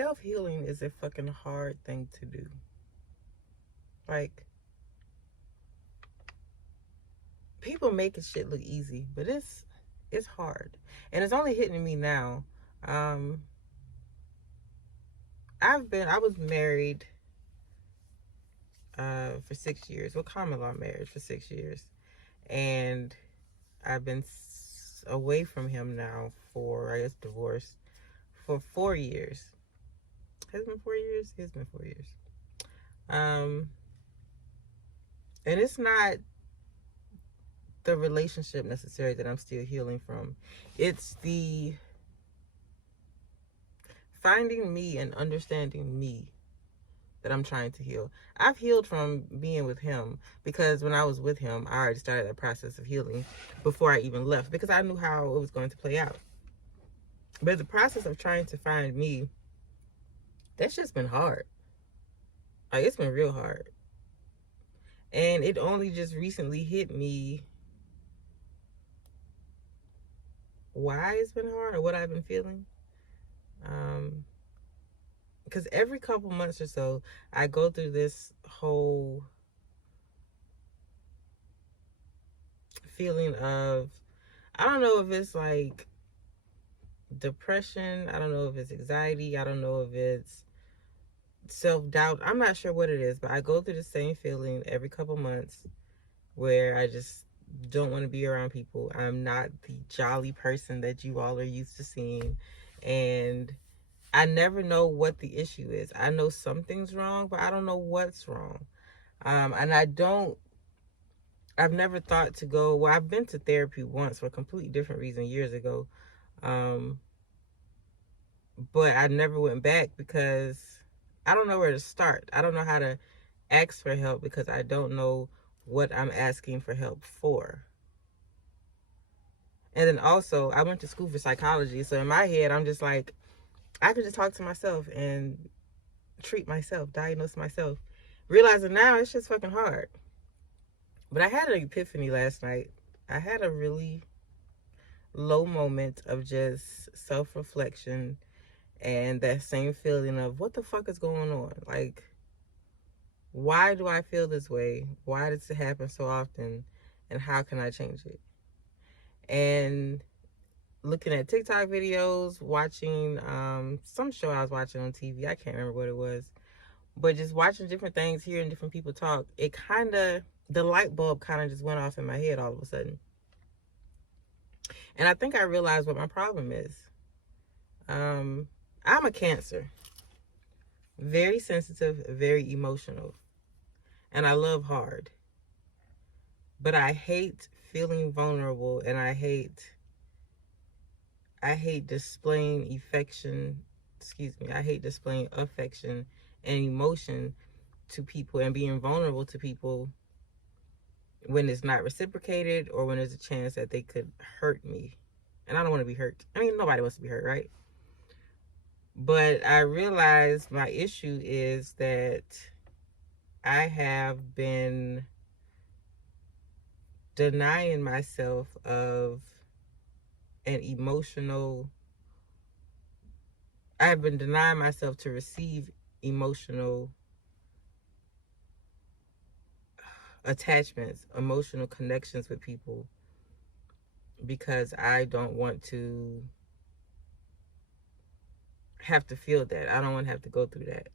self-healing is a fucking hard thing to do. Like, people making shit look easy, but it's hard. And it's only hitting me now. Um, I was married for 6 years. Well, common law marriage for 6 years. And I've been away from him now for, I guess, divorced for 4 years. Has it been 4 years? It's been 4 years. And it's not the relationship necessarily that I'm still healing from. It's the finding me and understanding me that I'm trying to heal. I've healed from being with him because when I was with him, I already started that process of healing before I even left because I knew how it was going to play out. But the process of trying to find me, that's just been hard. Like, it's been real hard. And it only just recently hit me why it's been hard or what I've been feeling. Because every couple months or so, I go through this whole feeling of, I don't know if it's like depression, I don't know if it's anxiety, I don't know if it's self-doubt. I'm not sure what it is, but I go through the same feeling every couple months where I just don't want to be around people. I'm not the jolly person that you all are used to seeing. And I never know what the issue is. I know something's wrong, but I don't know what's wrong. And I've never thought to go, well, I've been to therapy once for a completely different reason years ago. But I never went back because I don't know where to start. I don't know how to ask for help because I don't know what I'm asking for help for. And then also, I went to school for psychology. So in my head, I'm just like, I could just talk to myself and treat myself, diagnose myself. Realizing now it's just fucking hard. But I had an epiphany last night. I had a really low moment of just self-reflection and that same feeling of what the fuck is going on? Like, why do I feel this way? Why does it happen so often? And how can I change it? And looking at TikTok videos, watching some show I was watching on TV. I can't remember what it was. But just watching different things, hearing different people talk, it kind of, the light bulb kind of just went off in my head all of a sudden. And I think I realized what my problem is. I'm a Cancer. Very sensitive, very emotional. And I love hard. But I hate feeling vulnerable, and I hate displaying affection and emotion to people and being vulnerable to people when it's not reciprocated or when there's a chance that they could hurt me. And I don't want to be hurt. I mean, nobody wants to be hurt, right? But I realized my issue is that I have been denying myself of I've been denying myself to receive emotional attachments, emotional connections with people because I don't want to have to feel that. I don't want to have to go through that.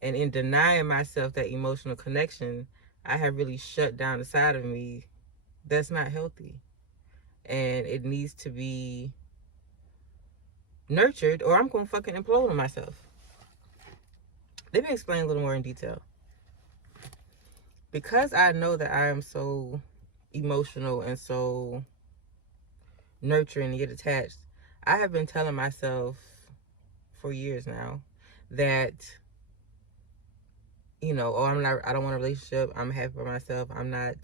And in denying myself that emotional connection, I have really shut down the side of me that's not healthy. And it needs to be nurtured or I'm going to fucking implode on myself. Let me explain a little more in detail. Because I know that I am so emotional and so nurturing and get attached, I have been telling myself for years now that, you know, I don't want a relationship. I'm happy by myself. I'm not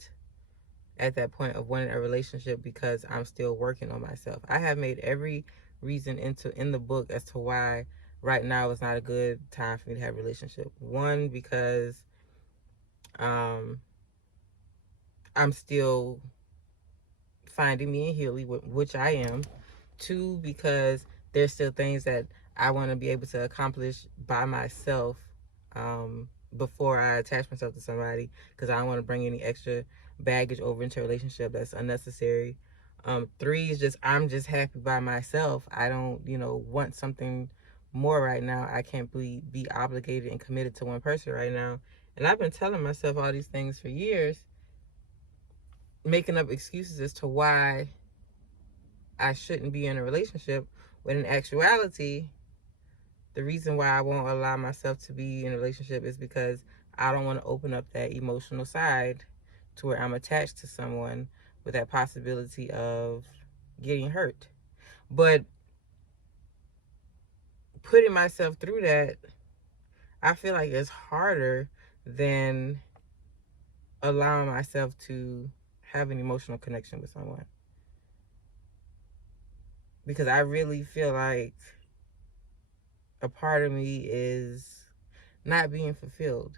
at that point of wanting a relationship because I'm still working on myself. I have made every reason in the book as to why right now is not a good time for me to have a relationship. One, because I'm still finding me and healing, which I am. Two, because there's still things that I want to be able to accomplish by myself before I attach myself to somebody, because I don't want to bring any extra baggage over into a relationship that's unnecessary. 3 is just, I'm just happy by myself. I don't, want something more right now. I can't be obligated and committed to one person right now. And I've been telling myself all these things for years, making up excuses as to why I shouldn't be in a relationship, when in actuality, the reason why I won't allow myself to be in a relationship is because I don't want to open up that emotional side to where I'm attached to someone with that possibility of getting hurt. But putting myself through that, I feel like it's harder than allowing myself to have an emotional connection with someone. Because I really feel like a part of me is not being fulfilled.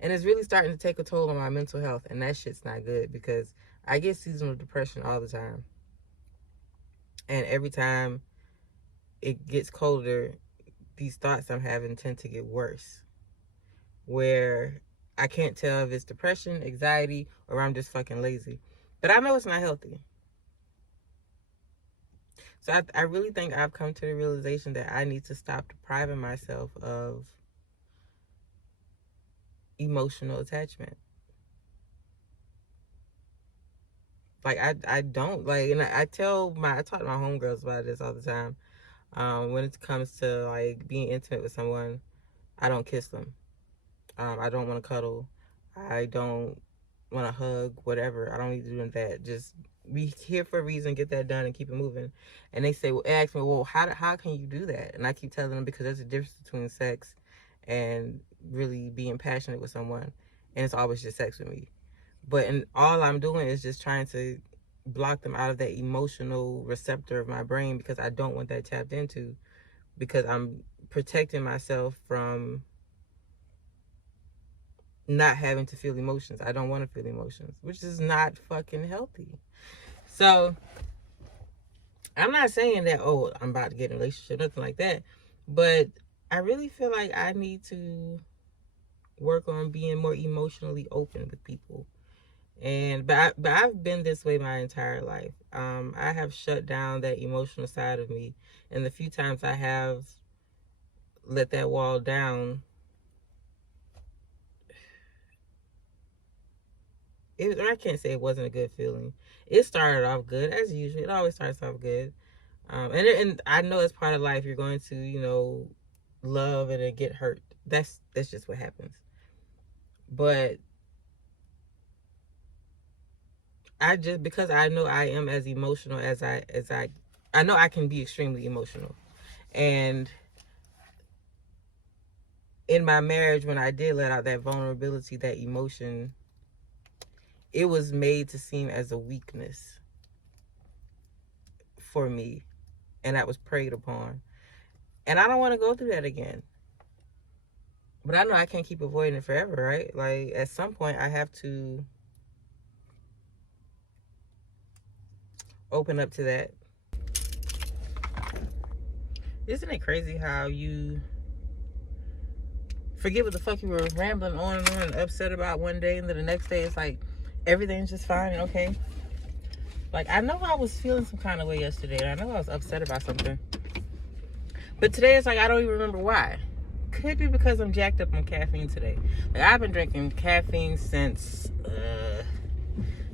And it's really starting to take a toll on my mental health. And that shit's not good, because I get seasonal depression all the time. And every time it gets colder, these thoughts I'm having tend to get worse. Where I can't tell if it's depression, anxiety, or I'm just fucking lazy. But I know it's not healthy. So I really think I've come to the realization that I need to stop depriving myself of emotional attachment. Like, I don't, like, and I talk to my homegirls about this all the time. When it comes to, like, being intimate with someone, I don't kiss them. I don't want to cuddle. I don't want to hug, whatever. I don't need to do that. Just be here for a reason, get that done, and keep it moving. And they say, ask me, well, how can you do that? And I keep telling them, because there's a difference between sex and really being passionate with someone. And it's always just sex with me. But all I'm doing is just trying to block them out of that emotional receptor of my brain, because I don't want that tapped into, because I'm protecting myself from not having to feel emotions. I don't want to feel emotions, which is not fucking healthy. So I'm not saying that, oh, I'm about to get in a relationship, nothing like that. But I really feel like I need to work on being more emotionally open with people. But I've been this way my entire life. I have shut down that emotional side of me, and the few times I have let that wall down, I can't say it wasn't a good feeling. It started off good, as usual. It always starts off good. And I know it's part of life. You're going to, love and then get hurt. That's just what happens. But because I know I am as emotional as I know I can be extremely emotional. And in my marriage, when I did let out that vulnerability, that emotion, it was made to seem as a weakness for me. And that was preyed upon. And I don't want to go through that again. But I know I can't keep avoiding it forever, right? Like, at some point, I have to open up to that. Isn't it crazy how you forget what the fuck you were rambling on and upset about one day, and then the next day it's like everything's just fine and okay? Like, I know I was feeling some kind of way yesterday, and I know I was upset about something. But today it's like I don't even remember why. Could be because I'm jacked up on caffeine today. Like, I've been drinking caffeine since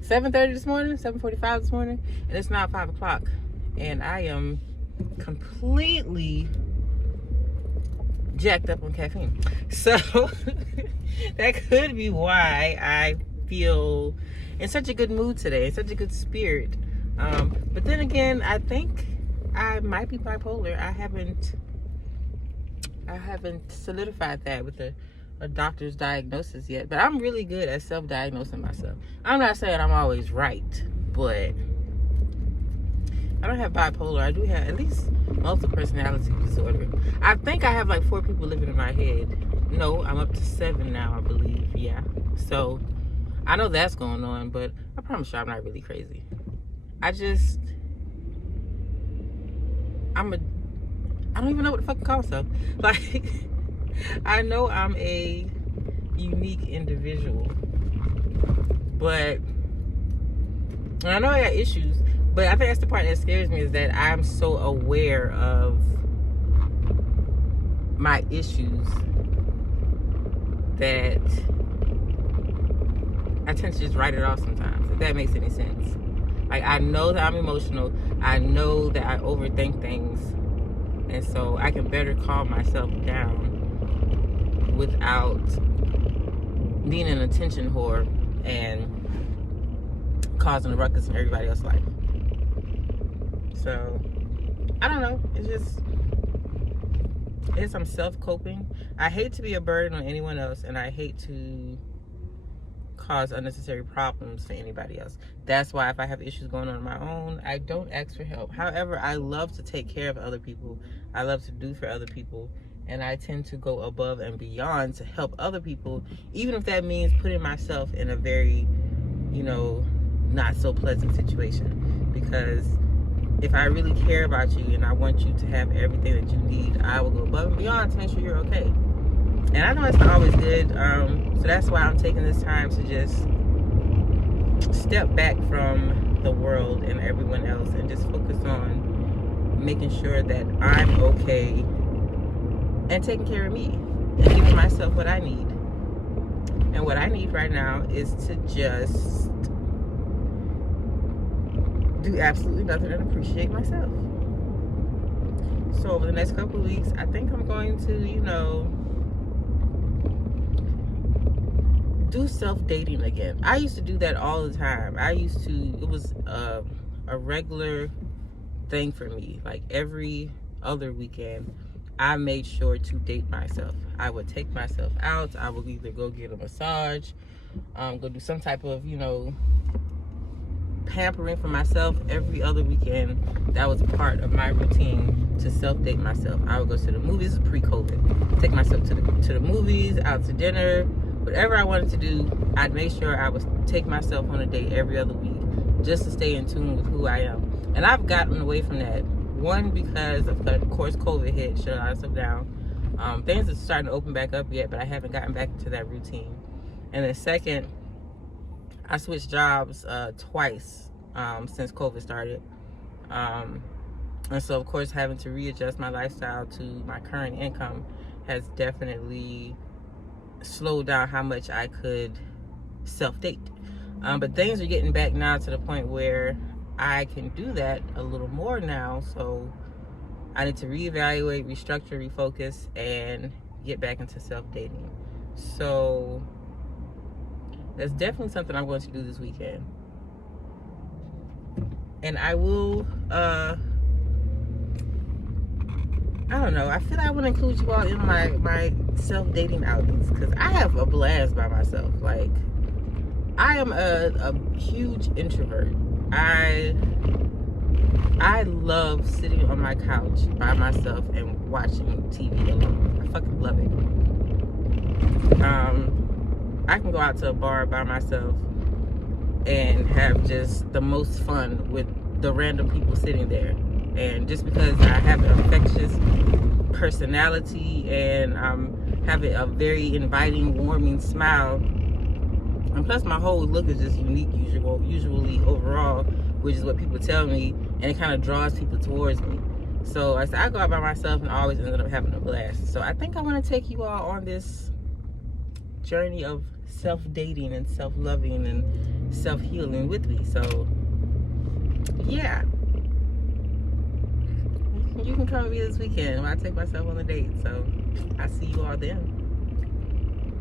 7:30 this morning, 7:45 this morning, and it's now 5 o'clock. And I am completely jacked up on caffeine. So that could be why I feel in such a good mood today, in such a good spirit. But then again, I think I might be bipolar. I haven't solidified that with a doctor's diagnosis yet. But I'm really good at self-diagnosing myself. I'm not saying I'm always right, but I don't have bipolar. I do have at least multiple personality disorder. I think I have like 4 people living in my head. No, I'm up to 7 now, I believe. Yeah. So I know that's going on, but I promise you I'm not really crazy. I don't even know what the fuck to call myself. Like, I know I'm a unique individual, but and I know I got issues, but I think that's the part that scares me, is that I'm so aware of my issues that I tend to just write it off sometimes, if that makes any sense. Like, I know that I'm emotional. I know that I overthink things. And so I can better calm myself down without being an attention whore and causing a ruckus in everybody else's life. So, I don't know. I'm self-coping. I hate to be a burden on anyone else, and I hate to cause unnecessary problems for anybody else. That's why if I have issues going on my own, I don't ask for help. However, I love to take care of other people. I love to do for other people, and I tend to go above and beyond to help other people, even if that means putting myself in a very, not so pleasant situation. Because if I really care about you and I want you to have everything that you need, I will go above and beyond to make sure you're okay. And I know it's not always good, so that's why I'm taking this time to just step back from the world and everyone else and just focus on making sure that I'm okay and taking care of me and giving myself what I need. And what I need right now is to just do absolutely nothing and appreciate myself. So over the next couple of weeks, I think I'm going to, do self-dating again. I used to do that all the time. It was a regular thing for me. Like every other weekend, I made sure to date myself. I would take myself out. I would either go get a massage, go do some type of, pampering for myself every other weekend. That was part of my routine to self-date myself. I would go to the movies. This is pre-COVID. Take myself to the movies, out to dinner, whatever I wanted to do. I'd make sure I would take myself on a date every other week just to stay in tune with who I am. And I've gotten away from that. One, because of course COVID hit, shut a lot of stuff down. Things are starting to open back up yet, but I haven't gotten back into that routine. And then second, I switched jobs twice since COVID started. And so, of course, having to readjust my lifestyle to my current income has definitely slowed down how much I could self-date. But things are getting back now to the point where I can do that a little more now. So I need to reevaluate, restructure, refocus, and get back into self-dating. So that's definitely something I'm going to do this weekend. And I will, I don't know, I feel like I want to include you all in my self-dating outings, because I have a blast by myself. Like, I am a huge introvert. I love sitting on my couch by myself and watching TV alone. I fucking love it. I can go out to a bar by myself and have just the most fun with the random people sitting there. And just because I have an infectious personality and having a very inviting, warming smile, and plus my whole look is just unique usually overall, which is what people tell me, and it kind of draws people towards me. So I go out by myself and I always ended up having a blast. So I think I want to take you all on this journey of self-dating and self-loving and self-healing with me. So yeah, you can come with me this weekend when I take myself on a date. So I'll see you all then.